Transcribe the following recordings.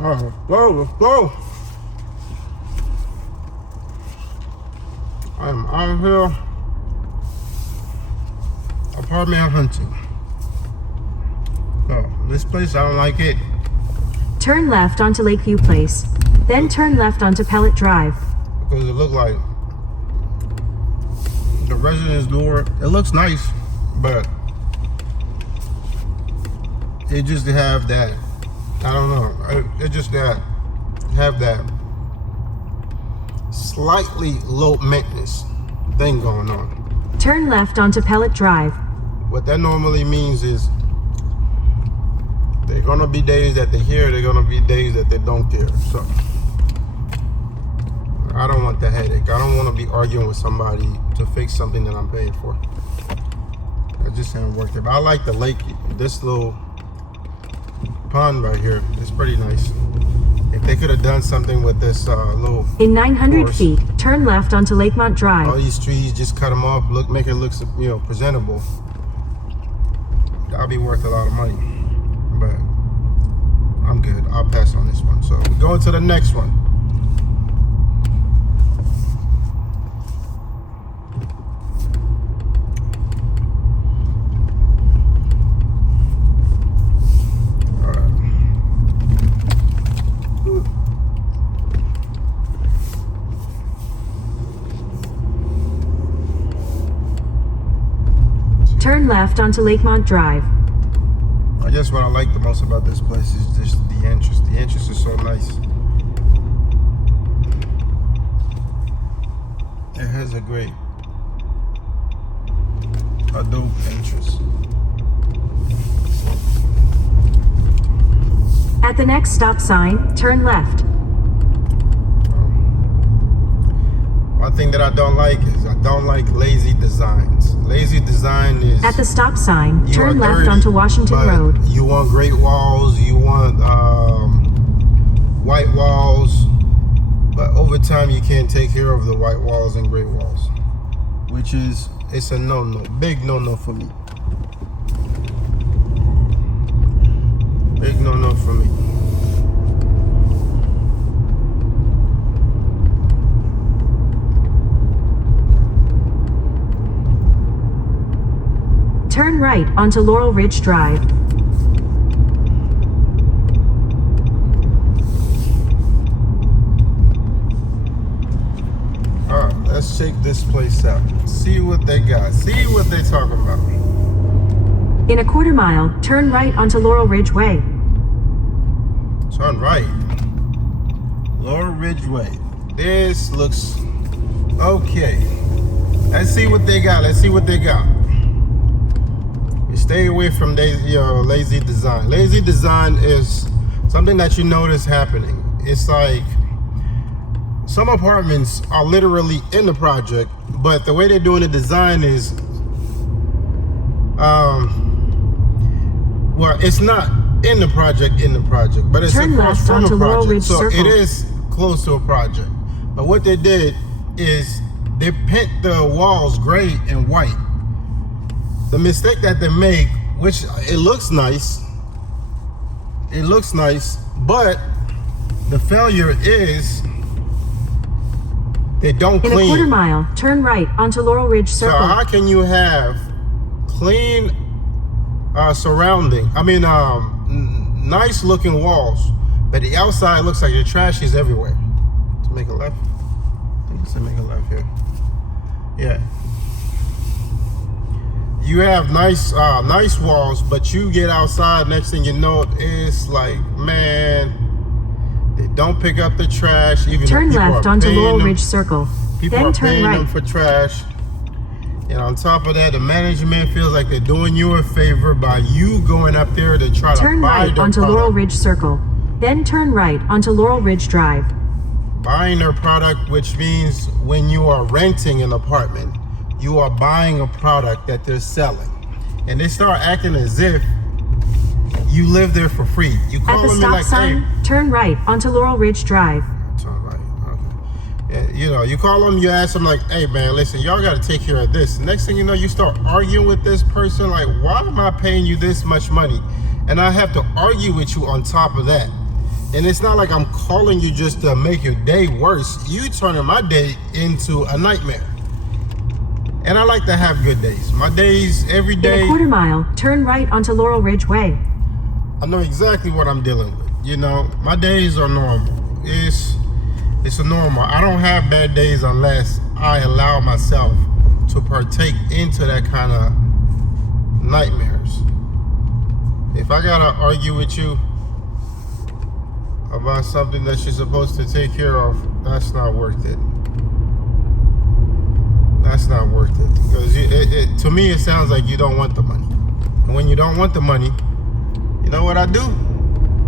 Let's go, let's go. I'm out here apartment hunting. Oh, this place, I don't like it. Turn left onto Lakeview Place, then turn left onto Pellet Drive. Because it looked like the residence door, it looks nice, but it just have that, I don't know, it just have that slightly low maintenance thing going on. Turn left onto Pellet Drive. What that normally means is there are gonna be days that they're here, there are gonna be days that they don't care. So I don't want the headache. I don't want to be arguing with somebody to fix something that I'm paying for. That just ain't worth it. But I like the lake, this little pond right here. It's pretty nice. If they could have done something with this little In 900 course. feet, turn left onto Lakemont Drive. All these trees, just cut them off, make it look, presentable. That'll be worth a lot of money. But I'm good. I'll pass on this one. So we're going to the next one. Turn left onto Lakemont Drive. I guess what I like the most about this place is just the entrance. The entrance is so nice. It has a dope entrance. At the next stop sign, turn left. One thing that I don't like is I don't like lazy designs. Lazy design is At the stop sign, you turn are left 30, onto Washington but Road. You want great walls, you want white walls, but over time you can't take care of the white walls and great walls, which is, it's a no-no, big no-no for me. Big no-no for me. Turn right onto Laurel Ridge Drive. Alright, let's check this place out. See what they got. See what they talking about. In a quarter mile, turn right onto Laurel Ridge Way. Turn right. Laurel Ridge Way. This looks okay. Let's see what they got. Let's see what they got. You stay away from lazy design. Lazy design is something that you notice happening. It's like some apartments are literally in the project, but the way they're doing the design is, well, it's not in the project, but it's Turn across left from onto a Laurel project. Ridge So Circle. it is close to a project. But what they did is they paint the walls gray and white. The mistake that they make, which it looks nice, but the failure is they don't In clean. a quarter mile, turn right onto Laurel Ridge So Circle. how can you have clean nice looking walls, but the outside looks like the trash is everywhere? To make a left? I think it's to make a left here. Yeah. You have nice walls, but you get outside, next thing you know, it's like, man, they don't pick up the trash. Even Turn though people left are onto paying Laurel them- Ridge Circle. People Then are turn paying them right. for trash. And on top of that, the management feels like they're doing you a favor by you going up there to try Turn to buy right their onto product. Laurel Ridge Circle. Then turn right onto Laurel Ridge Drive. Buying their product, which means when you are renting an apartment, you are buying a product that they're selling. And they start acting as if you live there for free. You At call the them stop like, sign, hey, turn right onto Laurel Ridge Drive. turn right. Okay. Yeah, you call them, you ask them like, hey man, listen, y'all got to take care of this. Next thing you know, you start arguing with this person like, why am I paying you this much money? And I have to argue with you on top of that. And it's not like I'm calling you just to make your day worse. You turning my day into a nightmare. And I like to have good days. My days, every day. In a quarter mile, turn right onto Laurel Ridge Way. I know exactly what I'm dealing with. You know, my days are normal. It's a normal. I don't have bad days unless I allow myself to partake into that kind of nightmares. If I gotta argue with you about something that you're supposed to take care of, that's not worth it. That's not worth it. Because to me, it sounds like you don't want the money. And when you don't want the money, you know what I do?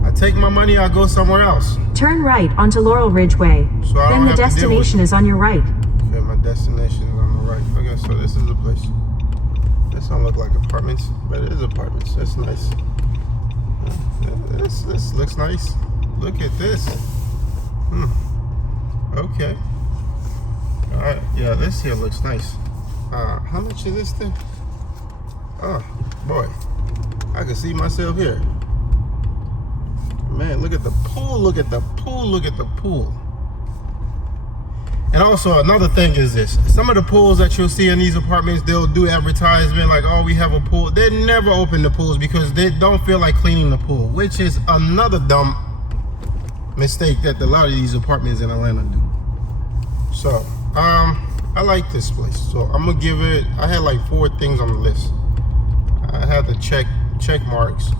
I take my money, I go somewhere else. Turn right onto Laurel Ridge Way. So I Then don't the have to deal destination with is on your right. Okay, my destination is on the right. Okay, so this is the place. This don't look like apartments, but it is apartments. That's nice. This looks nice. Look at this. Okay. All right. Yeah, this here looks nice. How much is this thing? Oh boy, I can see myself here. Man, look at the pool. Look at the pool. Look at the pool. And also another thing is this. Some of the pools that you'll see in these apartments, they'll do advertisement like, oh, we have a pool. They never open the pools because they don't feel like cleaning the pool, which is another dumb mistake that a lot of these apartments in Atlanta do. So, I like this place. So I'm gonna give it, I had like 4 things on the list. I had the check marks.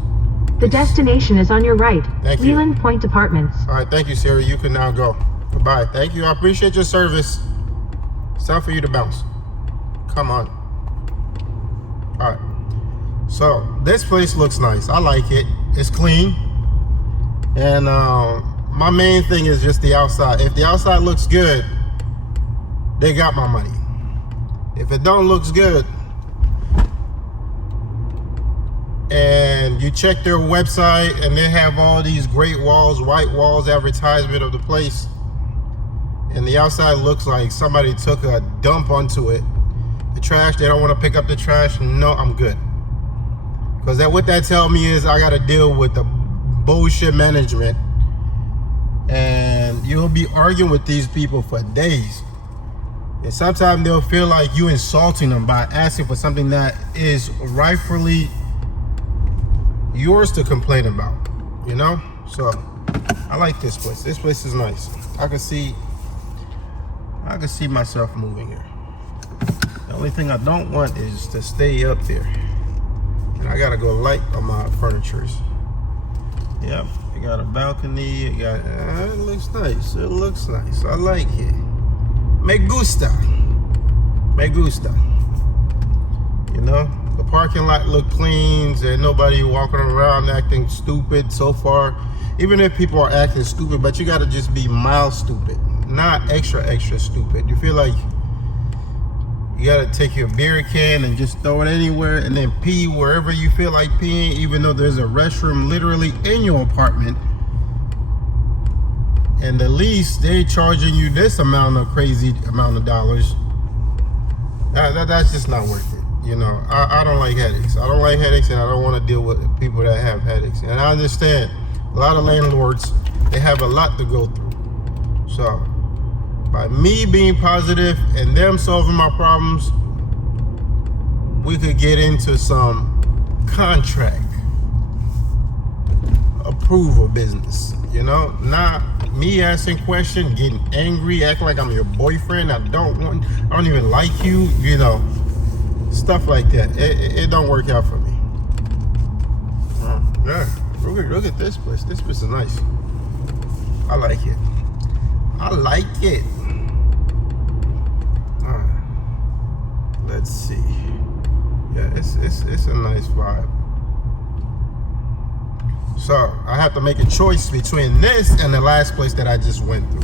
The destination is on your right. Thank you. Leland Point Apartments. All right, thank you, Sarah. You can now go. Goodbye. Thank you. I appreciate your service. It's time for you to bounce. Come on. All right. So this place looks nice. I like it. It's clean. And my main thing is just the outside. If the outside looks good, they got my money. If it don't looks good, and you check their website and they have all these great walls, white walls, advertisement of the place, and the outside looks like somebody took a dump onto it, the trash, they don't want to pick up the trash, no, I'm good. Because what that tells me is I got to deal with the bullshit management, and you'll be arguing with these people for days. And sometimes they'll feel like you insulting them by asking for something that is rightfully yours to complain about, you know? So I like this place. This place is nice. I can see myself moving here. The only thing I don't want is to stay up there, and I gotta go light on my furnitures. Yep, it got a balcony. It got it looks nice. It looks nice. I like it. Me gusta. Me gusta. You know, the parking lot look clean. There's nobody walking around acting stupid so far. Even if people are acting stupid, but you gotta just be mild stupid, not extra stupid. You feel like you gotta take your beer can and just throw it anywhere and then pee wherever you feel like peeing, even though there's a restroom literally in your apartment. And the least they charging you this crazy amount of dollars. That's just not worth it. You know, I don't like headaches. I don't like headaches, and I don't want to deal with people that have headaches. And I understand a lot of landlords, they have a lot to go through. So by me being positive and them solving my problems, we could get into some contract approval business, you know? Not me asking questions, getting angry, acting like I'm your boyfriend. I don't even like you, you know, stuff like that. It don't work out for me. Yeah, look at this place. This place is nice. I like it. I like it. All right. Let's see. Yeah, it's a nice vibe. So I have to make a choice between this and the last place that I just went through.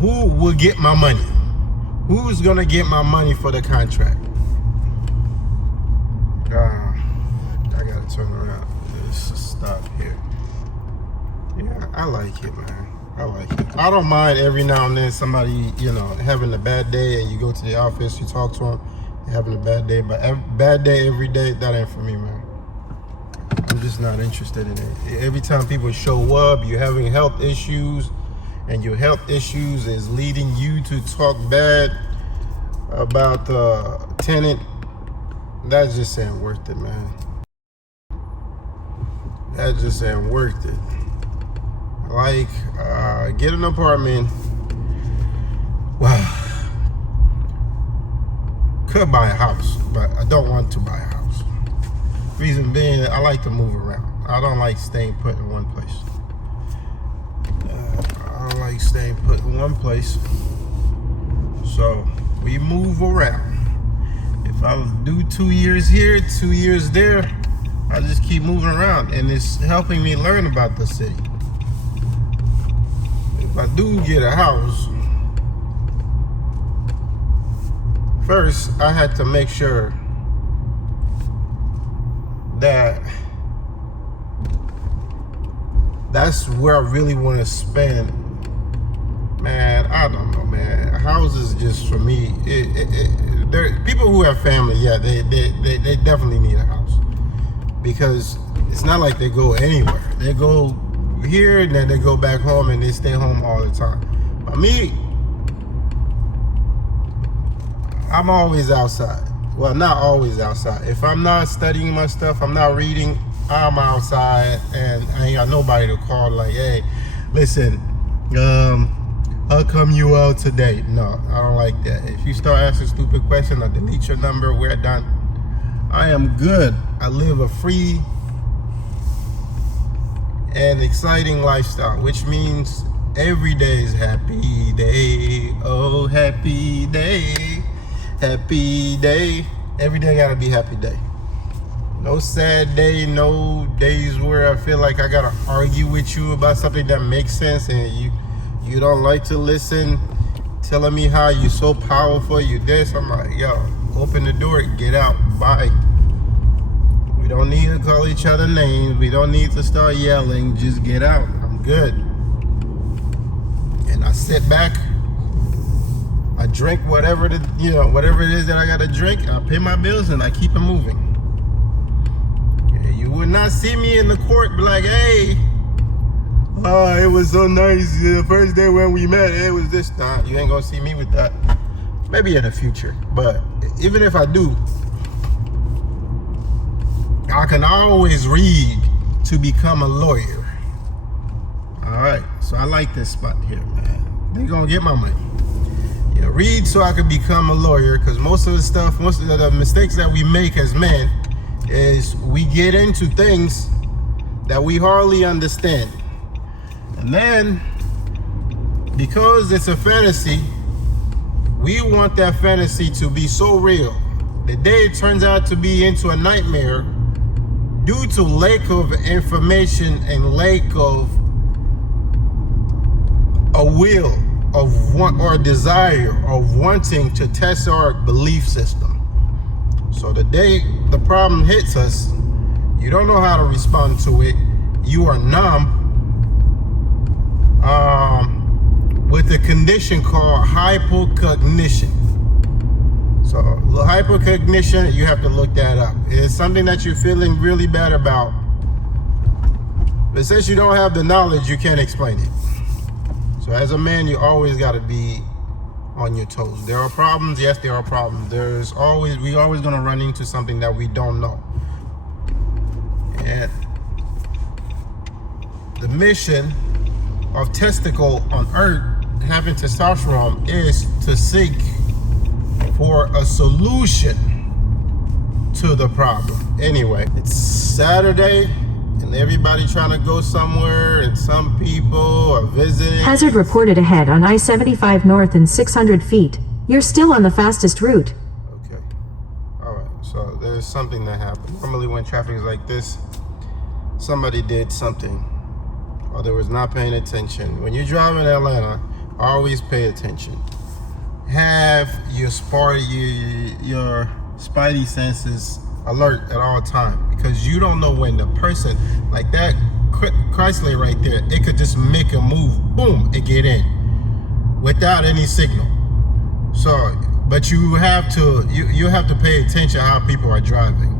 Who will get my money? Who's gonna get my money for the contract? I gotta turn around. Just stop here. Yeah, I like it, man. I like it. I don't mind every now and then somebody, you know, having a bad day, and you go to the office, you talk to them, having a bad day, but bad day every day, that ain't for me, man. I'm just just not interested in it. Every time people show up, you're having health issues, and your health issues is leading you to talk bad about the tenant. That just ain't worth it, man. That just ain't worth it. Like, get an apartment. Wow. Could buy a house, but I don't want to buy a house. Reason being, I like to move around. I don't like staying put in one place. I don't like staying put in one place. So we move around. If I do 2 years here, 2 years there, I just keep moving around, and it's helping me learn about the city. If I do get a house, first I had to make sure that that's where I really want to spend. Man, I don't know, man. Houses just for me, there people who have family, yeah, they definitely need a house, because it's not like they go anywhere. They go here and then they go back home and they stay home all the time. But me, I'm always outside. Well, not always outside. If I'm not studying my stuff, I'm not reading, I'm outside, and I ain't got nobody to call like, hey, listen, how come you out today? No, I don't like that. If you start asking stupid questions, I delete your number, we're done. I am good. I live a free and exciting lifestyle, which means every day is happy day. Oh, happy day. Happy day. Every day gotta be happy day. No sad day, no days where I feel like I gotta argue with you about something that makes sense and you don't like to listen, telling me how you so powerful, you this. I'm like, yo, open the door, get out, bye. We don't need to call each other names. We don't need to start yelling. Just get out. I'm good. And I sit back. I drink whatever whatever it is that I gotta drink. I pay my bills and I keep it moving. You would not see me in the court be like, hey, oh, it was so nice the first day when we met. It was this time. You ain't gonna see me with that. Maybe in the future. But even if I do, I can always read to become a lawyer. All right, so I like this spot here, man. They gonna get my money. Yeah, read so I can become a lawyer, because most of the mistakes that we make as men is we get into things that we hardly understand. And then, because it's a fantasy, we want that fantasy to be so real. The day it turns out to be into a nightmare, due to lack of information and lack of a will of want or desire of wanting to test our belief system. So the day the problem hits us, you don't know how to respond to it. You are numb with a condition called hypocognition. So hypocognition, you have to look that up. It's something that you're feeling really bad about, but since you don't have the knowledge, you can't explain it. So as a man, you always got to be on your toes. There are problems. Yes, there are problems. We're always going to run into something that we don't know. And the mission of testicle on earth having testosterone is to seek for a solution to the problem. Anyway, it's Saturday and everybody trying to go somewhere, and some people are visiting. Hazard reported ahead on I-75 north in 600 feet. You're still on the fastest route. Okay. All right. So there's something that happened. Normally when traffic is like this, somebody did something or they was not paying attention. When you're driving in Atlanta, always pay attention. Have your spidey senses alert at all times, because you don't know when the person, like that Chrysler right there, it could just make a move, boom, it get in without any signal. So, but you have to pay attention how people are driving.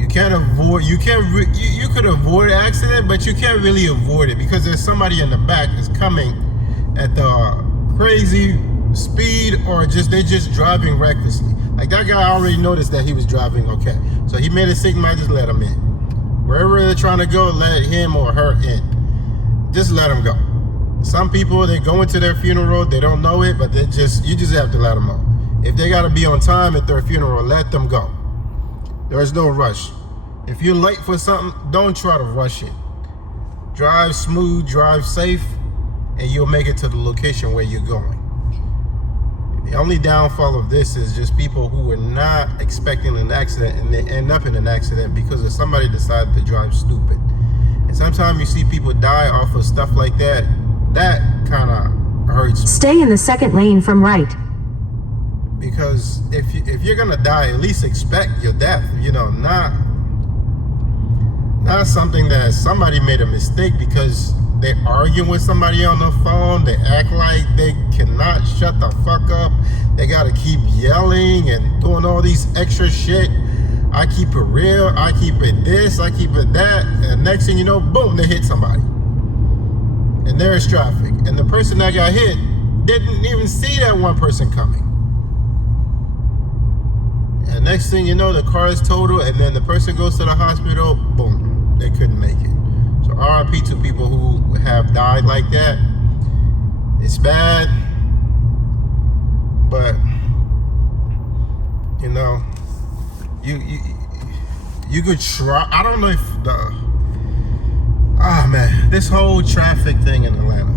You can't avoid. You could avoid accident, but you can't really avoid it because there's somebody in the back that's coming at the crazy speed, or they're just driving recklessly. Like that guy already noticed that he was driving okay, so he made a signal. I just let him in. Wherever they're trying to go, let him or her in. Just let them go. Some people, they go into their funeral, they don't know it, but you just have to let them know. If they got to be on time at their funeral, let them go. There's no rush. If you're late for something, don't try to rush it. Drive smooth, drive safe, and you'll make it to the location where you're going. The only downfall of this is just people who are not expecting an accident and they end up in an accident because of somebody decided to drive stupid. And sometimes you see people die off of stuff like that. That kind of hurts. Stay in the second lane from right. Because if you're gonna die, at least expect your death. You know, not something that somebody made a mistake because they're arguing with somebody on the phone. They act like they cannot shut the fuck up. They gotta keep yelling and doing all these extra shit. I keep it real, I keep it this, I keep it that, and next thing you know, boom, they hit somebody. And there's traffic. And the person that got hit didn't even see that one person coming. And next thing you know, the car is totaled, and then the person goes to the hospital, boom, they couldn't make it. So RIP to people who have died like that. It's bad, but you know, you could try. I don't know if man, this whole traffic thing in Atlanta.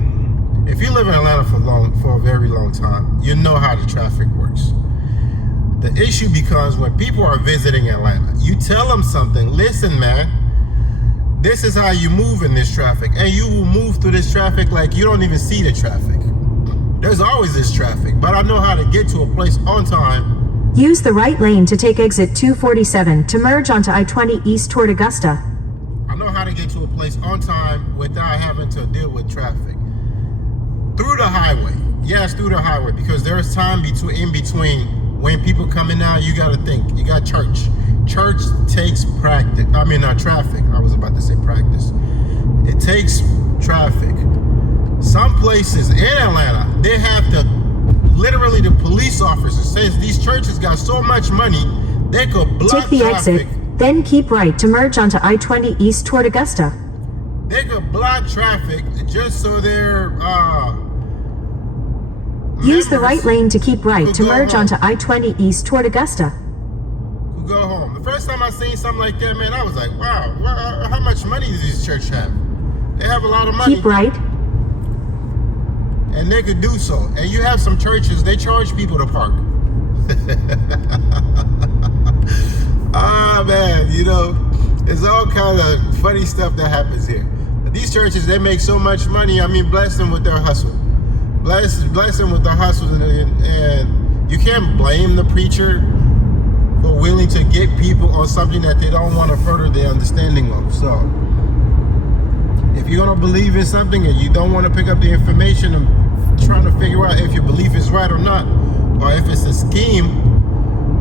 If you live in Atlanta for a very long time, you know how the traffic works. The issue becomes when people are visiting Atlanta. You tell them something. Listen, man. This is how you move in this traffic, and you will move through this traffic like you don't even see the traffic. There's always this traffic, but I know how to get to a place on time. Use the right lane to take exit 247 to merge onto I-20 East toward Augusta. I know how to get to a place on time without having to deal with traffic. Through the highway. Yes, through the highway, because there's time in between when people come in now. You got to think. You got church. Church takes practice. Traffic. I was about to say practice. It takes traffic. Some places in Atlanta, they have to, literally the police officer says these churches got so much money, they could block Take the traffic. exit, then keep right to merge onto I-20 East toward Augusta. They could block traffic just so their Use the right lane to keep right to merge home. onto I-20 East toward Augusta. Go home. The first time I seen something like that, man, I was like, wow, how much money does this church have? They have a lot of money. Keep right. And they could do so. And you have some churches, they charge people to park. Man, you know, there's all kind of funny stuff that happens here. But these churches, they make so much money. I mean, bless them with their hustle. Bless them with their hustle. And you can't blame the preacher for willing to get people on something that they don't want to further their understanding of. So if you're gonna believe in something and you don't want to pick up the information and trying to figure out if your belief is right or not, or if it's a scheme,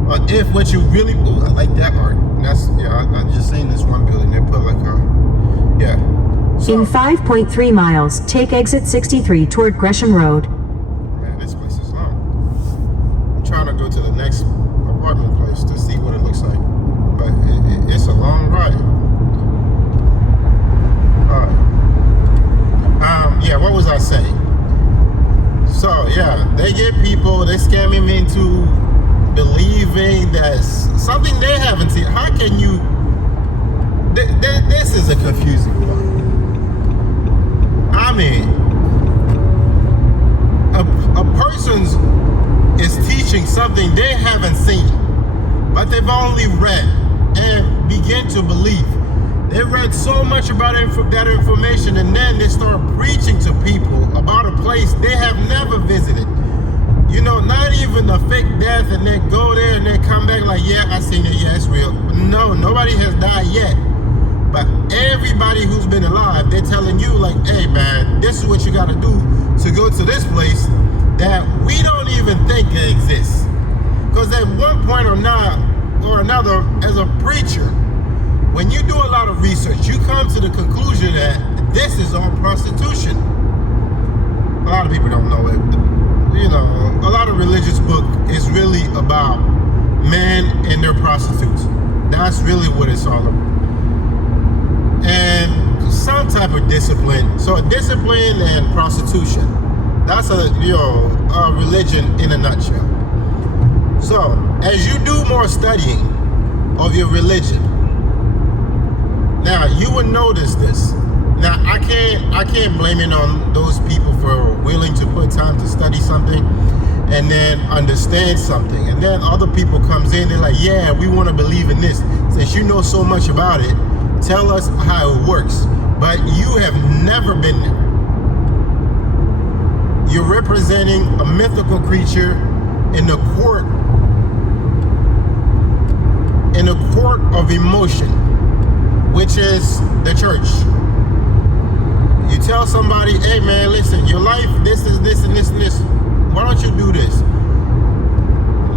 or if what you really, I like that art. I'm just saying this one building, they put like So, in 5.3 miles, take exit 63 toward Gresham Road. Man, this place is long. I'm trying to go to the next apartment place to see what it looks like, but it's a long ride. What was I saying? So they get people, they scam them into believing that something they haven't seen. How can you? This is a confusing part. I mean, a person is teaching something they haven't seen, but they've only read and begin to believe. They read so much about that information, and then they start preaching to people about a place they have never visited. You know, not even a fake death, and they go there and they come back like, yeah, I seen it, yeah, it's real. No, nobody has died yet. But everybody who's been alive, they're telling you like, hey man, this is what you gotta do to go to this place that we don't even think it exists. Because at one point or another, as a preacher, when you do a lot of research, you come to the conclusion that this is all prostitution. A lot of people don't know it. You know, a lot of religious book is really about men and their prostitutes. That's really what it's all about. And some type of discipline. So discipline and prostitution. That's a religion in a nutshell. So as you do more studying of your religion, now you will notice this. Now I can't blame it on those people for willing to put time to study something and then understand something, and then other people comes in, they're like, yeah, we want to believe in this. Since you know so much about it, tell us how it works. But you have never been there. You're representing a mythical creature in the court of emotion, which is the church. You tell somebody, hey man, listen, your life, this is this and this and this. Why don't you do this?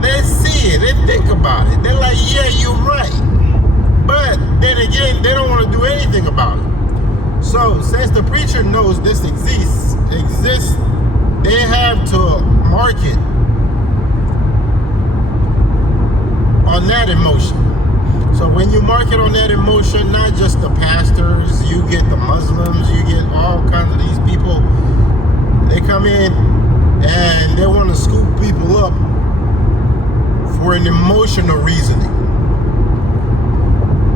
They see it, they think about it. They're like, yeah, you're right. But then again, they don't want to do anything about it. So since the preacher knows this exists, they have to market on that emotion. So when you market on that emotion, not just the pastors, you get the Muslims, you get all kinds of these people. They come in and they want to scoop people up for an emotional reasoning.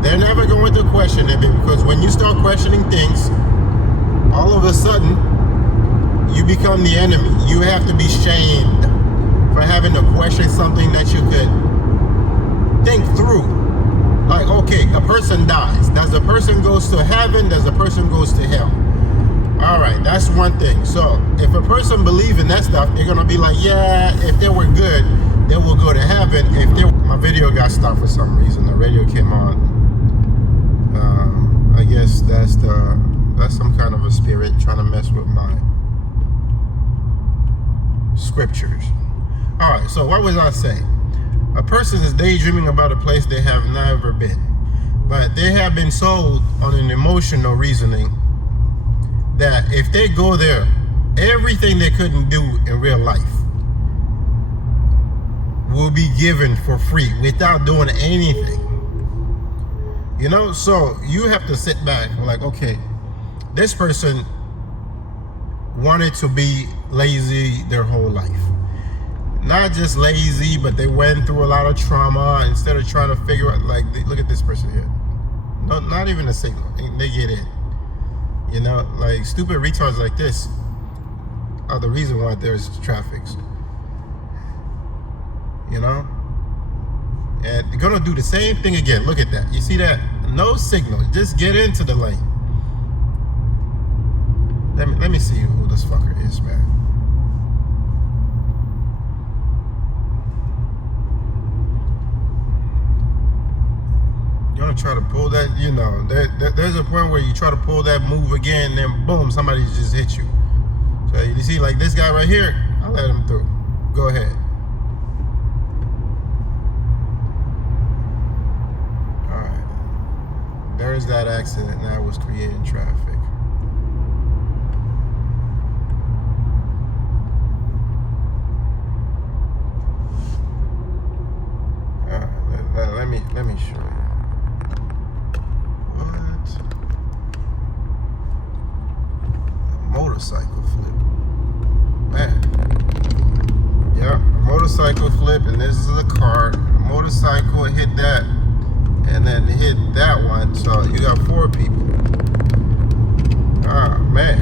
They're never going to question it, because when you start questioning things, all of a sudden you become the enemy. You have to be shamed for having to question something that you could think through. Like, okay, a person dies. Does the person goes to heaven? Does the person goes to hell? All right, that's one thing. So if a person believes in that stuff, they're gonna be like, yeah, if they were good, they will go to heaven. My video got stopped for some reason. The radio came on. I guess that's some kind of a spirit trying to mess with my scriptures. All right, so what was I saying? A person is daydreaming about a place they have never been, but they have been sold on an emotional reasoning that if they go there, everything they couldn't do in real life will be given for free without doing anything. You know, so you have to sit back and like, okay, this person wanted to be lazy their whole life. Not just lazy, but they went through a lot of trauma. Instead of trying to figure out, like, look at this person here. No, not even a signal. They get in. You know, like stupid retards like this are the reason why there's traffic. You know? And they're gonna do the same thing again. Look at that. You see that? No signal. Just get into the lane. Let me see who this fucker is, man. You're gonna try to pull that, you know, there's a point where you try to pull that move again, then boom, somebody just hit you. So you see, like this guy right here, I'll let him through. Go ahead. There's that accident that was creating traffic. Let me show you. What? A motorcycle flip. Man. Yeah, a motorcycle flip, and this is a car. A motorcycle hit that. And then hit that one, so you got 4 people. Ah, man.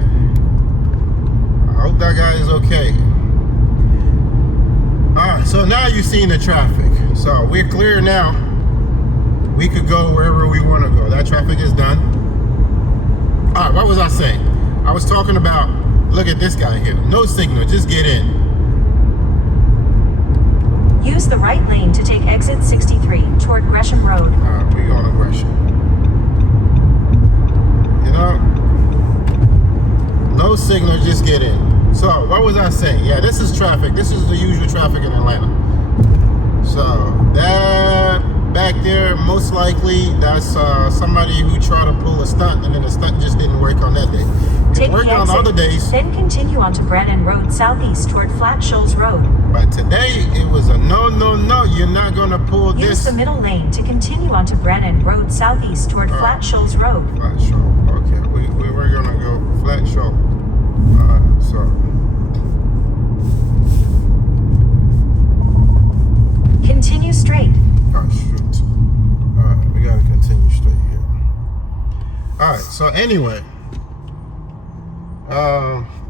I hope that guy is okay. Alright, so now you've seen the traffic. So we're clear now. We could go wherever we want to go. That traffic is done. Alright, what was I saying? I was talking about, look at this guy here. No signal, just get in. Use the right lane to take exit 63 toward Gresham Road. Alright, we're going to Gresham. You know, no signal, just get in. So, what was I saying? Yeah, this is traffic. This is the usual traffic in Atlanta. So, that back there, most likely that's somebody who tried to pull a stunt, and then the stunt just didn't work on that day. Take It worked the on exit, other days, then continue onto Brannan Road southeast toward Flat Shoals Road. but today it was a no, no, no. You're not gonna pull Use this. the middle lane to continue onto Brannan Road southeast toward Flat Shoals Road. Flat Shoal. Okay, we were gonna go Flat Shoal. Alright, so Continue straight. oh shoot. Alright, we gotta continue straight here. Alright, so anyway.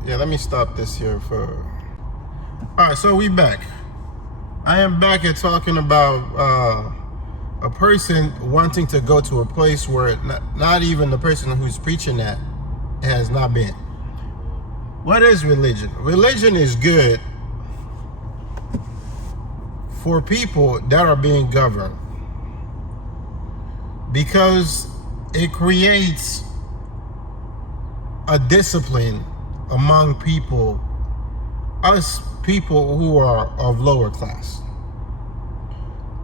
Yeah, let me stop this here for. Alright, so we back. I am back at talking about a person wanting to go to a place where not even the person who's preaching that has not been. What is religion? Religion is good for people that are being governed because it creates a discipline among people, us people who are of lower class.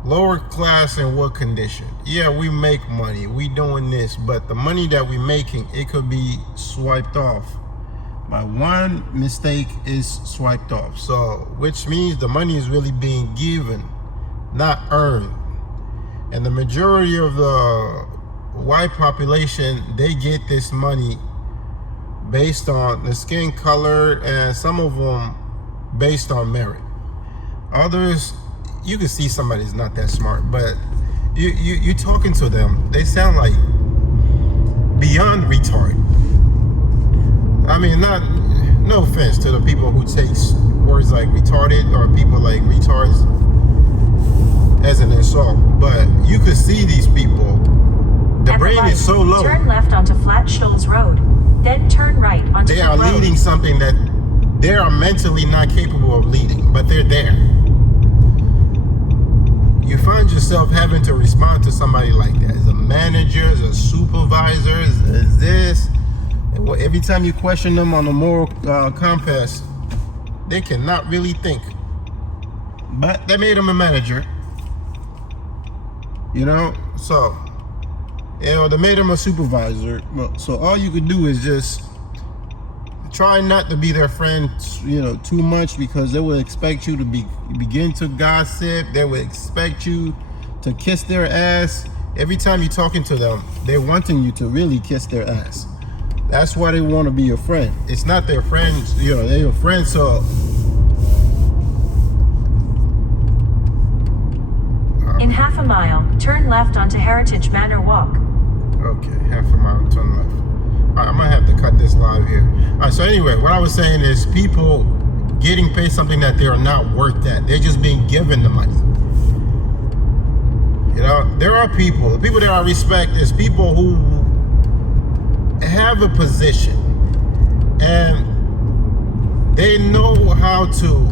Lower class in what condition? Yeah, we make money, we doing this, but the money that we making, it could be swiped off. By one mistake is swiped off. So, which means the money is really being given, not earned. And the majority of the white population, they get this money based on the skin color, and some of them based on merit. Others, you can see somebody's not that smart, but you talking to them, they sound like beyond retarded. I mean, no offense to the people who takes words like retarded or people like retards as an insult, but you could see these people. The brain is so low. Turn left onto Flat Shoals Road, then turn right onto They the are road. leading something that they are mentally not capable of leading, but they're there. You find yourself having to respond to somebody like that as a manager, as a supervisor, as this. And every time you question them on the moral compass, they cannot really think. But they made him a manager, you know. So, you know, they made him a supervisor. So all you could do is just try not to be their friend, you know, too much, because they will expect you to begin to gossip. They will expect you to kiss their ass. Every time you're talking to them, they're wanting you to really kiss their ass. That's why they want to be your friend. It's not their friends, you know, they're your friends. So in half a mile, turn left onto Heritage Manor Walk. okay, half a mile, turn left. All right, I'm gonna have to cut this live here. All right, so anyway, what I was saying is people getting paid something that they are not worth that. They're just being given the money. You know, there are people, the people that I respect is people who have a position and they know how to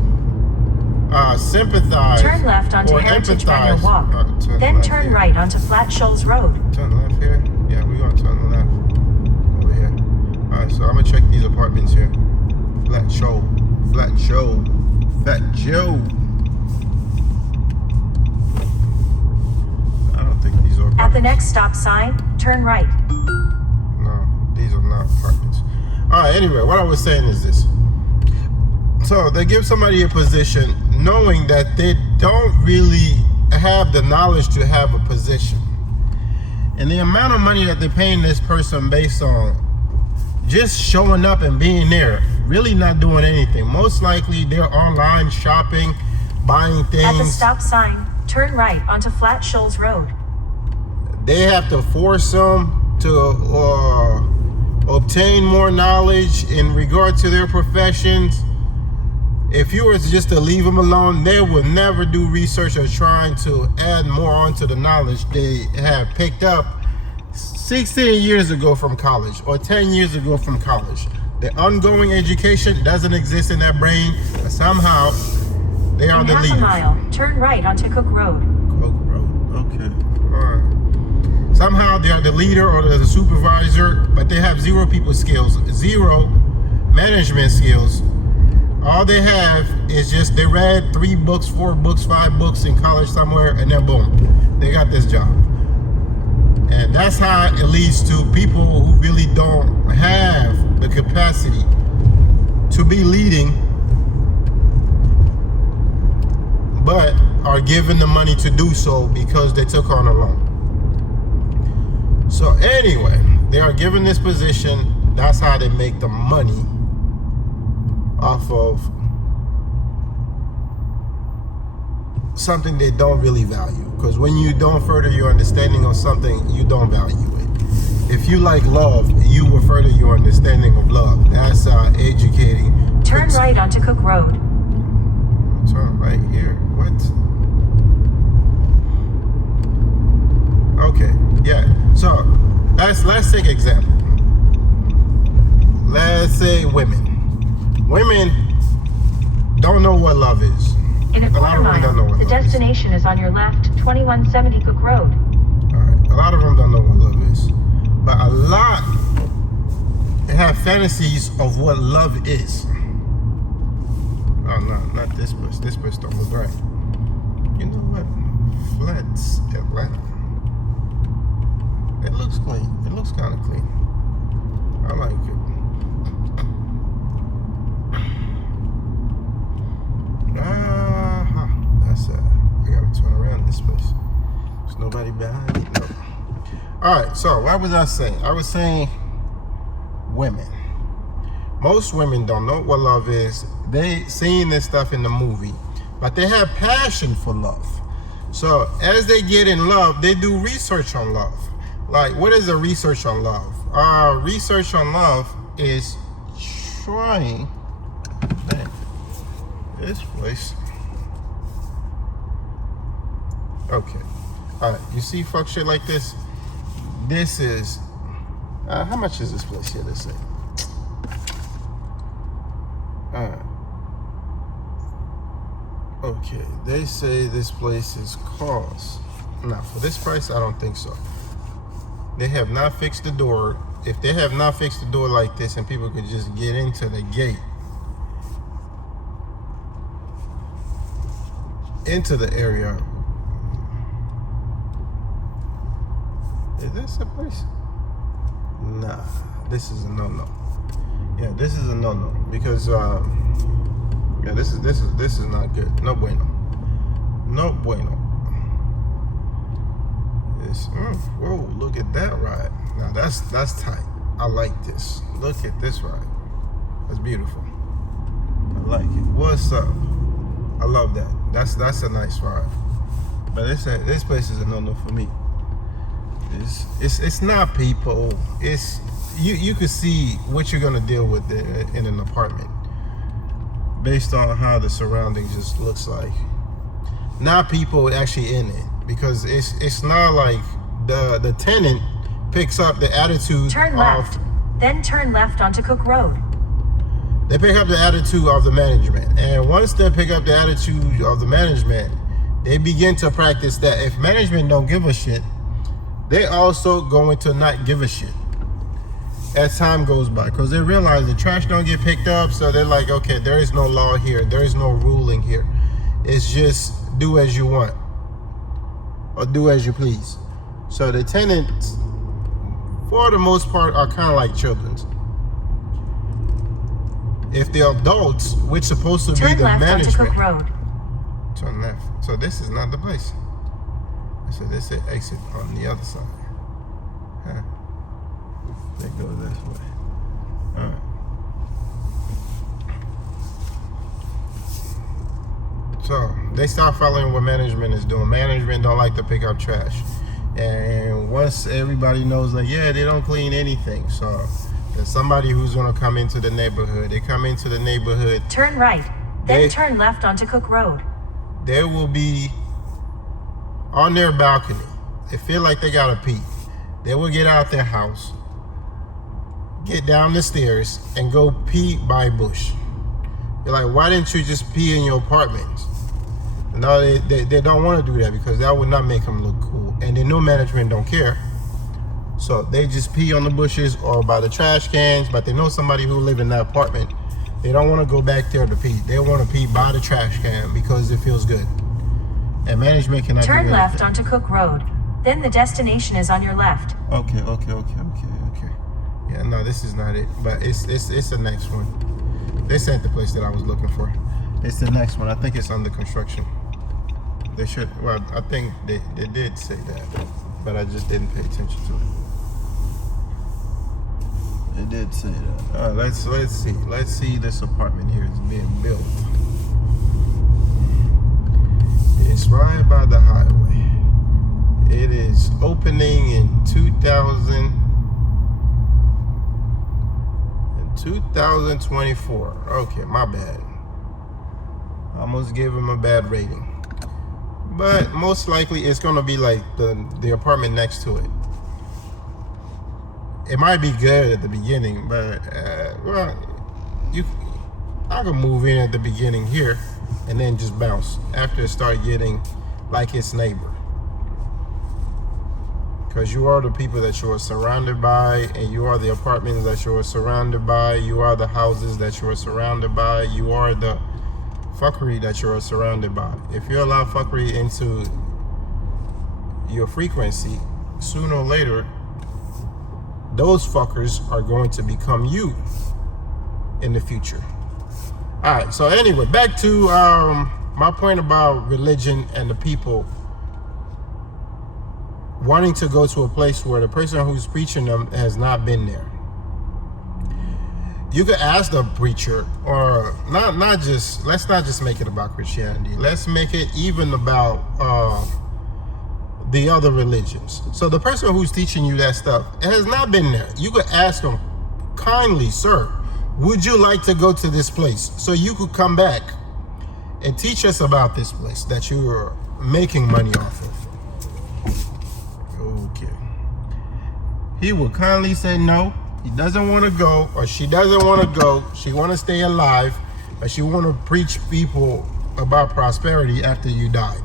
sympathize. Turn left onto or Heritage Manor empathize. Walk, then turn here. right onto Flat Shoals Road. Turn left here? Yeah, we're gonna turn left over here. Alright, so I'm gonna check these apartments here. Flat Shoal. Flat Shoal. Fat Joe. I don't think these are apartments. At the next stop sign, turn right. No, these are not apartments. Alright, anyway, what I was saying is this. So they give somebody a position knowing that they don't really have the knowledge to have a position. And the amount of money that they're paying this person based on just showing up and being there, really not doing anything. Most likely they're online shopping, buying things. At the stop sign, turn right onto Flat Shoals Road. They have to force them to obtain more knowledge in regard to their professions. If you were just to leave them alone, they would never do research or trying to add more onto the knowledge they have picked up 16 years ago from college or 10 years ago from college. The ongoing education doesn't exist in their brain, but somehow they are In the half leaders. a mile, turn right onto Cook Road. Cook Road, okay, all right. Somehow they are the leader or the supervisor, but they have zero people skills, zero management skills. All they have is just they read 3 books, 4 books, 5 books in college somewhere, and then boom, they got this job. And that's how it leads to people who really don't have the capacity to be leading, but are given the money to do so because they took on a loan. So anyway, they are given this position. That's how they make the money off of something they don't really value. Because when you don't further your understanding of something, you don't value it. If you like love, you will further your understanding of love. That's educating. Turn right onto Cook Road. Turn right here. What? Okay, yeah. So let's take an example. Let's say women. Women don't know what love is. In a quarter mile, the destination is on your left, 2170 Cook Road. Alright, a lot of them don't know what love is. But a lot have fantasies of what love is. Oh no, not this bus. This bus don't look right. You know what? Flats Atlanta. It looks clean. It looks kind of clean. I like it. That's I gotta turn around this place. There's nobody behind me. No. Alright, so what was I saying? I was saying women. Most women don't know what love is. They seen this stuff in the movie, but they have passion for love. So as they get in love, they do research on love. Like, what is a research on love? Research on love is trying. Man, this place. Okay. All right. You see fuck shit like this? This is. How much is this place here? Let's say. Okay. They say this place is cost. Now, for this price, I don't think so. They have not fixed the door. If they have not fixed the door like this and people could just get into the gate, into the area. Is this a place? Nah, this is a no-no. Yeah, this is a no-no because yeah, this is not good. No bueno. No bueno. It's, whoa, look at that ride. Now that's tight. I like this. Look at this ride. That's beautiful. I like it. What's up? I love that. That's a nice ride. But this place is a no-no for me. It's not people. It's you can see what you're gonna deal with in an apartment based on how the surroundings just looks like. Not people actually in it, because it's not like the tenant picks up the attitude. Turn left, then turn left onto Cook Road. They pick up the attitude of the management, and once they pick up the attitude of the management, they begin to practice that. If management don't give a shit, they also going to not give a shit as time goes by, because they realize the trash don't get picked up. So they're like, okay, there is no law here, there is no ruling here. It's just do as you want or do as you please. So the tenants, for the most part, are kind of like children. If they're adults, which supposed to be the management. Turn left onto Cook Road. Turn left. So this is not the place. So they say exit on the other side. Huh? They go this way. All right. So they start following what management is doing. Management don't like to pick up trash. And once everybody knows that, yeah, they don't clean anything. So there's somebody who's gonna come into the neighborhood. They come into the neighborhood. Turn right, then turn left onto Cook Road. They will be on their balcony. They feel like they gotta pee. They will get out their house, get down the stairs, and go pee by a bush. You're like, why didn't you just pee in your apartment? No, they don't want to do that because that would not make them look cool. And they know management don't care. So they just pee on the bushes or by the trash cans, but they know somebody who live in that apartment. They don't want to go back there to pee. They want to pee by the trash can because it feels good. And management cannot Turn do left anything. onto Cook Road. Then the destination is on your left. Okay. Yeah, no, this is not it. But it's the next one. This ain't the place that I was looking for. It's the next one. I think it's under construction. They should. Well, I think they did say that, but I just didn't pay attention to it. It did say that. All right, let's see. Let's see this apartment here is being built. It's right by the highway. It is opening in 2024. Okay, my bad. I almost gave him a bad rating. But most likely it's gonna be like the apartment next to it. It might be good at the beginning, but I can move in at the beginning here and then just bounce after it start getting like its neighbor. Because you are the people that you are surrounded by, and you are the apartments that you are surrounded by, you are the houses that you are surrounded by, you are the fuckery that you are surrounded by. If you allow fuckery into your frequency, sooner or later, those fuckers are going to become you in the future. All right, so anyway, back to my point about religion and the people wanting to go to a place where the person who's preaching them has not been there. You could ask the preacher, or not just, let's not just make it about Christianity. Let's make it even about the other religions. So the person who's teaching you that stuff has not been there. You could ask them kindly, sir, would you like to go to this place so you could come back and teach us about this place that you're making money off of? Okay. He will kindly say no. He doesn't want to go, or she doesn't want to go. She want to stay alive, but she want to preach people about prosperity after you die,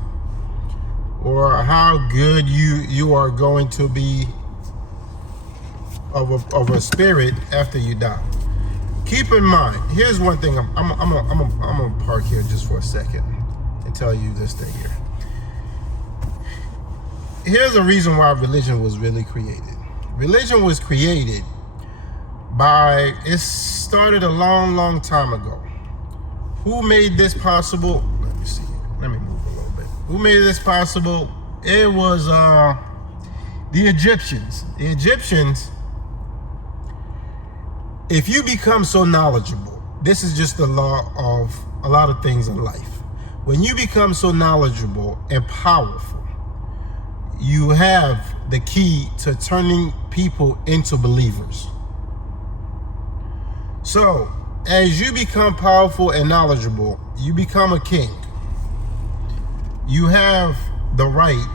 or how good you are going to be of a spirit after you die. Keep in mind, here's one thing. I'm gonna park here just for a second and tell you this thing here. Here's a reason why religion was really created. Religion was created it started a long time ago. Who made this possible? Let me see. Let me move a little bit. Who made this possible? It was the Egyptians. The Egyptians, if you become so knowledgeable, this is just the law of a lot of things in life. When you become so knowledgeable and powerful, you have the key to turning people into believers. So, as you become powerful and knowledgeable, you become a king. You have the right,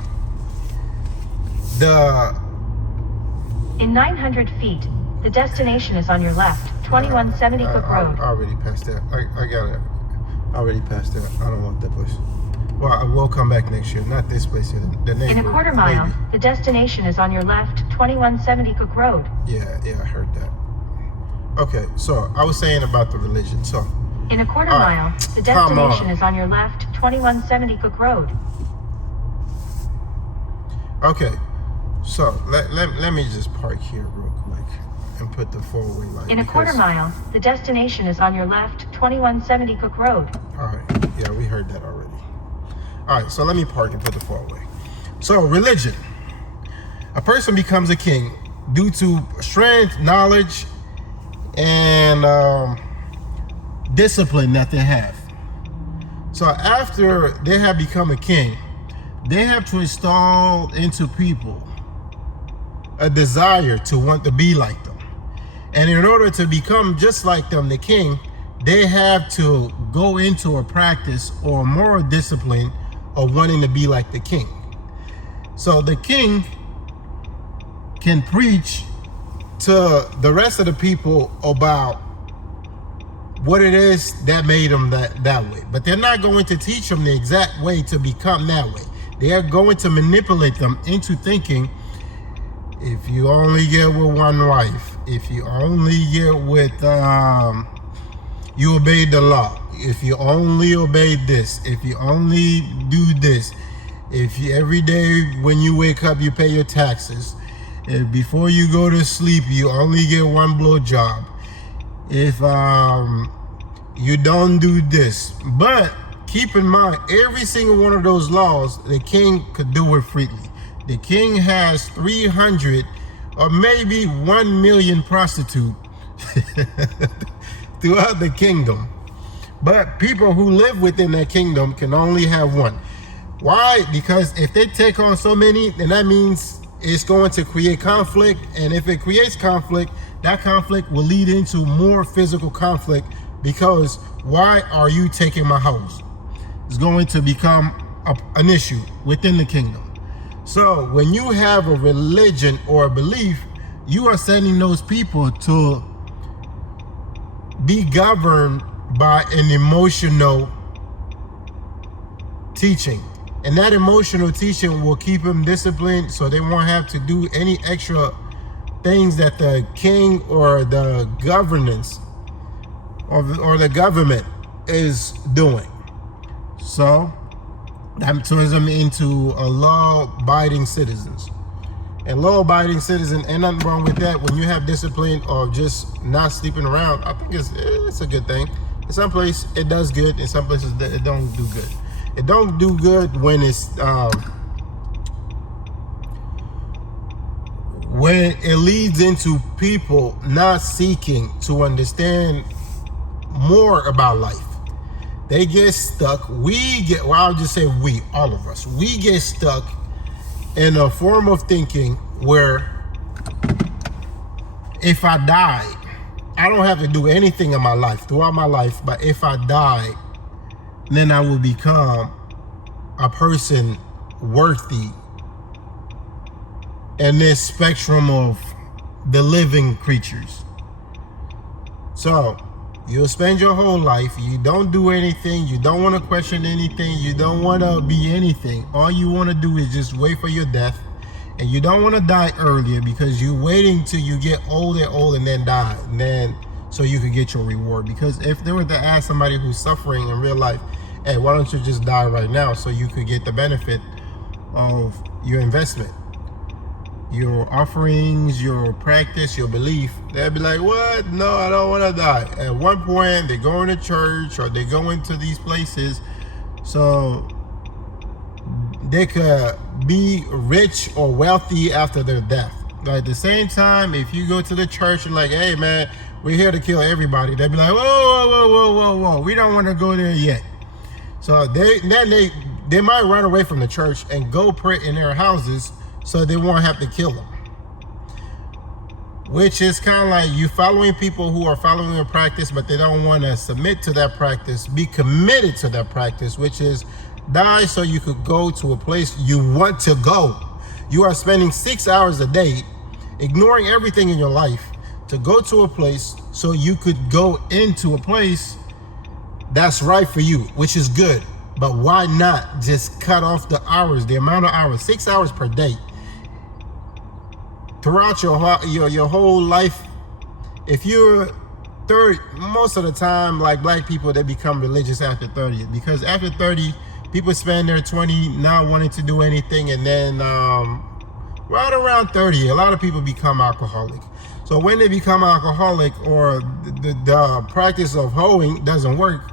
In 900 feet, the destination is on your left, 2170 Cook Road. I already passed that. I got it. I already passed that. I don't want that place. Well, I will come back next year. Not this place here. The neighbor. In a quarter mile, maybe. the destination is on your left, 2170 Cook Road. Yeah, I heard that. Okay, so I was saying about the religion. So in a quarter mile, the destination is on your left, 2170 Cook Road. Okay, so let me just park here real quick and put the four-way light. In a quarter mile, the destination is on your left, 2170 Cook Road. All right, yeah, we heard that already. All right, so let me park and put the four-way. So religion, a person becomes a king due to strength, knowledge, and discipline that they have. So after they have become a king, they have to install into people a desire to want to be like them. And in order to become just like them, the king, they have to go into a practice or a moral discipline of wanting to be like the king. So the king can preach to the rest of the people about what it is that made them that way. But they're not going to teach them the exact way to become that way. They are going to manipulate them into thinking, if you only get with one wife, if you only get with you obey the law, if you only obey this, if you only do this, if you every day when you wake up you pay your taxes, if before you go to sleep you only get one blow job, if you don't do this. But keep in mind, every single one of those laws, the king could do it freely. The king has 300 or maybe 1 million prostitutes throughout the kingdom. But people who live within that kingdom can only have one. Why? Because if they take on so many, then that means it's going to create conflict. And if it creates conflict, that conflict will lead into more physical conflict, because why are you taking my house? It's going to become an issue within the kingdom. So when you have a religion or a belief, you are sending those people to be governed by an emotional teaching. And that emotional teaching will keep them disciplined, so they won't have to do any extra things that the king or the governance or the government is doing. So that turns them into a law-abiding citizens. And law-abiding citizen, ain't nothing wrong with that. When you have discipline or just not sleeping around, I think it's a good thing. In some places it does good, in some places it don't do good. It don't do good when it's when it leads into people not seeking to understand more about life. They get stuck. I'll just say we, all of us, we get stuck in a form of thinking where if I die, I don't have to do anything in my life, throughout my life, but if I die, then I will become a person worthy in this spectrum of the living creatures. So you'll spend your whole life, you don't do anything, you don't want to question anything, you don't want to be anything. All you want to do is just wait for your death, and you don't want to die earlier because you're waiting till you get old and then die, and then so you could get your reward. Because if they were to ask somebody who's suffering in real life, hey, why don't you just die right now so you could get the benefit of your investment, your offerings, your practice, your belief, they'd be like, what? No, I don't want to die. At one point, they go into church or they go into these places so they could be rich or wealthy after their death. But at the same time, if you go to the church and like, hey man, we're here to kill everybody, they'd be like, whoa, we don't want to go there yet. So they might run away from the church and go pray in their houses so they won't have to kill them. Which is kind of like you following people who are following a practice, but they don't want to submit to that practice, be committed to that practice, which is die so you could go to a place you want to go. You are spending 6 hours a day, ignoring everything in your life, to go to a place so you could go into a place that's right for you, which is good. But why not just cut off the hours, the amount of hours, 6 hours per day, throughout your whole life? If you're 30, most of the time, like black people, they become religious after 30, because after 30, people spend their 20 not wanting to do anything, and then right around 30, a lot of people become alcoholic. So when they become alcoholic, or the practice of hoeing doesn't work,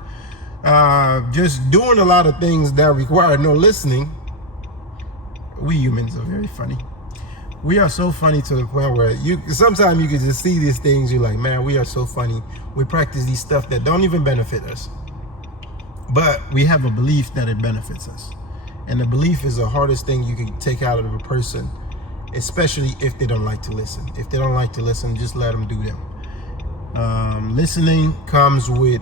just doing a lot of things that require no listening. We humans are very funny. We are so funny to the point where sometimes you can just see these things, you're like, man, we are so funny. We practice these stuff that don't even benefit us, but we have a belief that it benefits us. And the belief is the hardest thing you can take out of a person, especially if they don't like to listen. If they don't like to listen, just let them do them. Listening comes with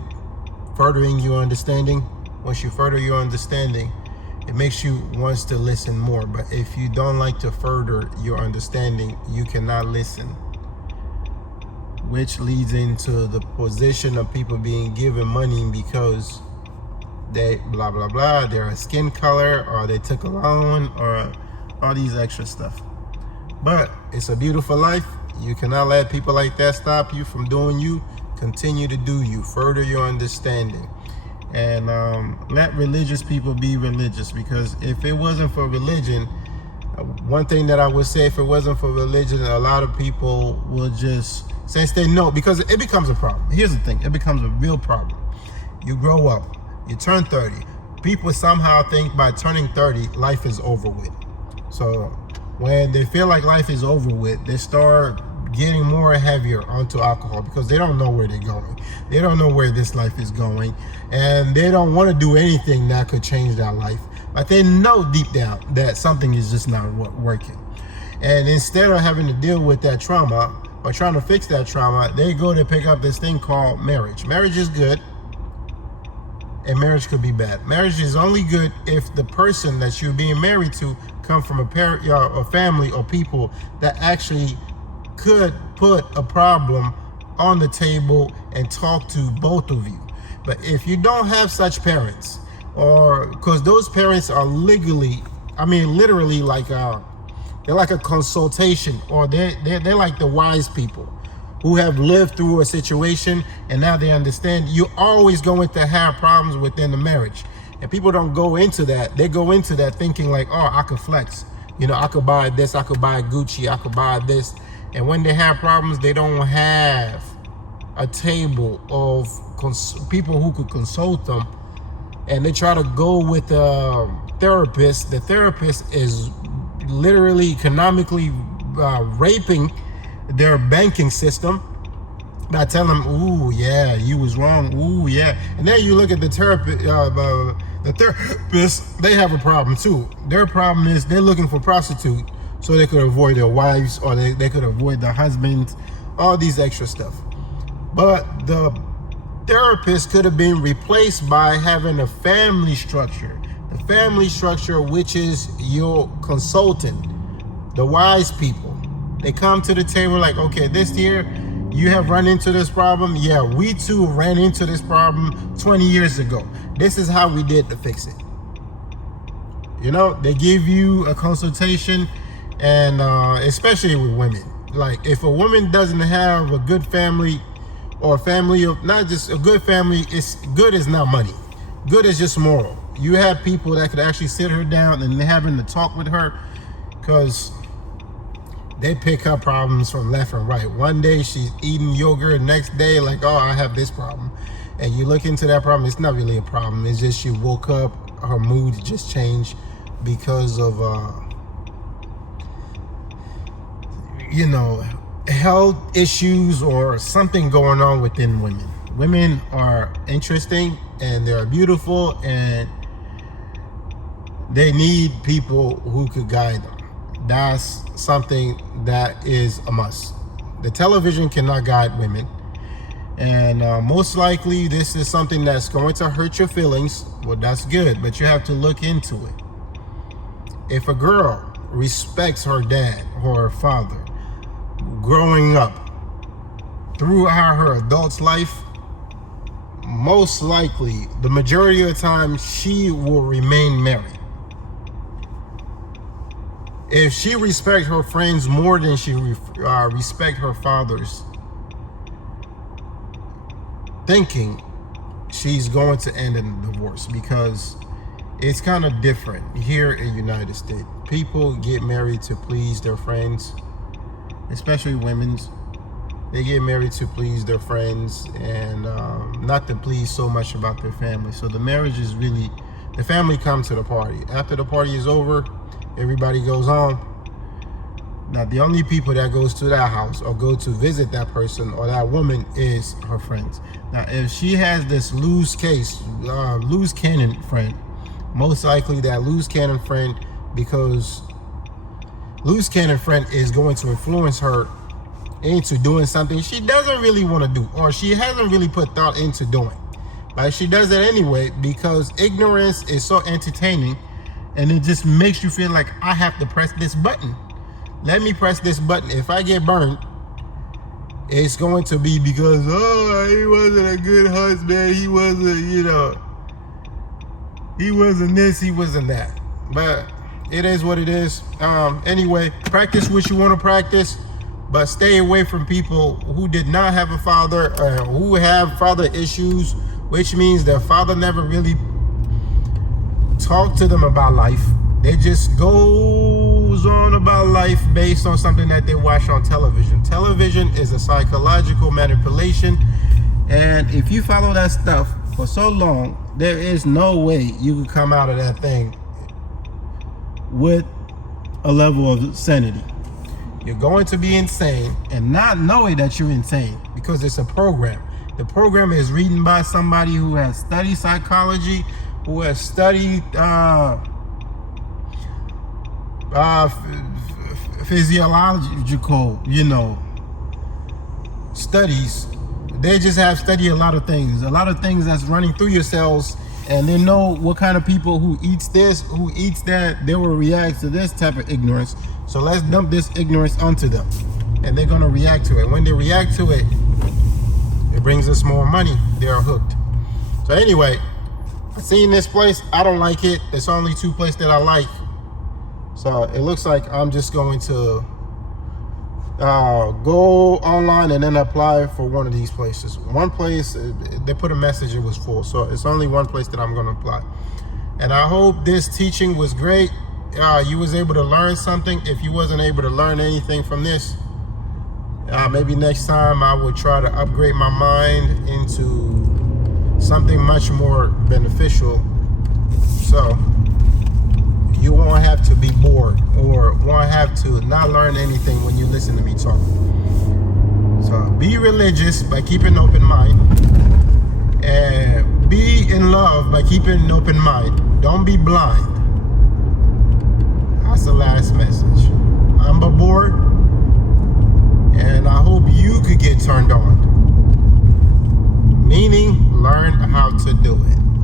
furthering your understanding. Once you further your understanding, it makes you want to listen more. But if you don't like to further your understanding, you cannot listen, which leads into the position of people being given money because they blah blah blah, their skin color, or they took a loan, or all these extra stuff. But it's a beautiful life. You cannot let people like that stop you from doing you. Continue to do you. Further your understanding. And let religious people be religious, because if it wasn't for religion, one thing that I would say, if it wasn't for religion, a lot of people will just, since they know, because it becomes a problem. Here's the thing, it becomes a real problem. You grow up, you turn 30. People somehow think by turning 30, life is over with. So when they feel like life is over with, they start getting more heavier onto alcohol, because they don't know where they're going. They don't know where this life is going, and they don't want to do anything that could change their life. But they know deep down that something is just not working. And instead of having to deal with that trauma or trying to fix that trauma, they go to pick up this thing called marriage. Marriage is good, and marriage could be bad. Marriage is only good if the person that you're being married to come from a parent, or family, or people that actually could put a problem on the table and talk to both of you. But if you don't have such parents, or because those parents are literally like they're like a consultation, or they're like the wise people who have lived through a situation and now they understand. You're always going to have problems within the marriage, and people don't go into that. They go into that thinking like, oh, I could flex, I could buy this, I could buy Gucci, I could buy this. And when they have problems, they don't have a table of people who could consult them, and they try to go with a therapist. The therapist is literally economically raping their banking system by telling them, ooh, yeah, you was wrong, ooh, yeah. And then you look at the therapist, they have a problem too. Their problem is they're looking for prostitute so they could avoid their wives, or they could avoid their husbands, all these extra stuff. But the therapist could have been replaced by having a family structure. The family structure, which is your consultant, the wise people. They come to the table like, okay, this year you have run into this problem. Yeah, we too ran into this problem 20 years ago. This is how we did to fix it. They give you a consultation. And especially with women, like if a woman doesn't have a good family, or a family of not just a good family, it's good is not money. Good is just moral. You have people that could actually sit her down and having to talk with her, because they pick up problems from left and right. One day she's eating yogurt, next day like, oh, I have this problem. And you look into that problem, it's not really a problem. It's just she woke up, her mood just changed because of health issues or something going on within women. Women are interesting and they're beautiful, and they need people who could guide them. That's something that is a must. The television cannot guide women, and most likely this is something that's going to hurt your feelings. Well, that's good, but you have to look into it. If a girl respects her dad or her father growing up throughout her adult life, most likely the majority of the time she will remain married. If she respects her friends more than she respects her father's thinking, she's going to end in a divorce, because it's kind of different here in the United States. People get married to please their friends, especially women's. They get married to please their friends and not to please so much about their family. So the marriage is really, the family comes to the party. After the party is over, everybody goes home. Now the only people that goes to that house or go to visit that person or that woman is her friends. Now if she has this loose cannon friend, most likely that loose cannon friend, because loose cannon friend is going to influence her into doing something she doesn't really want to do, or she hasn't really put thought into doing. But she does it anyway because ignorance is so entertaining, and it just makes you feel like, I have to press this button. Let me press this button. If I get burned, it's going to be because, he wasn't a good husband. He wasn't, he wasn't this, he wasn't that. But it is what it is. Anyway, practice what you want to practice. but stay away from people who did not have a father, who have father issues, which means their father never really talked to them about life. They just goes on about life based on something that they watch on television. Television is a psychological manipulation, and if you follow that stuff for so long, there is no way you can come out of that thing with a level of sanity. You're going to be insane and not knowing that you're insane because it's a program. The program is written by somebody who has studied psychology, who has studied physiological, studies. They just have studied a lot of things that's running through your cells, and they know what kind of people who eats this, who eats that, they will react to this type of ignorance. So let's dump this ignorance onto them, and they're gonna react to it. When they react to it, it brings us more money. They're hooked. So anyway, seeing this place, I don't like it. There's only 2 places that I like. So it looks like I'm just going to go online and then apply for one of these places. One place, they put a message it was full. So it's only one place that I'm going to apply. And I hope this teaching was great. You was able to learn something. If you wasn't able to learn anything from this, maybe next time I will try to upgrade my mind into something much more beneficial. So you won't have to be bored or won't have to not learn anything when you listen to me talk. So be religious by keeping an open mind, and be in love by keeping an open mind. Don't be blind. That's the last message. I'm YesBore, and I hope you could get turned on. Meaning, learn how to do it.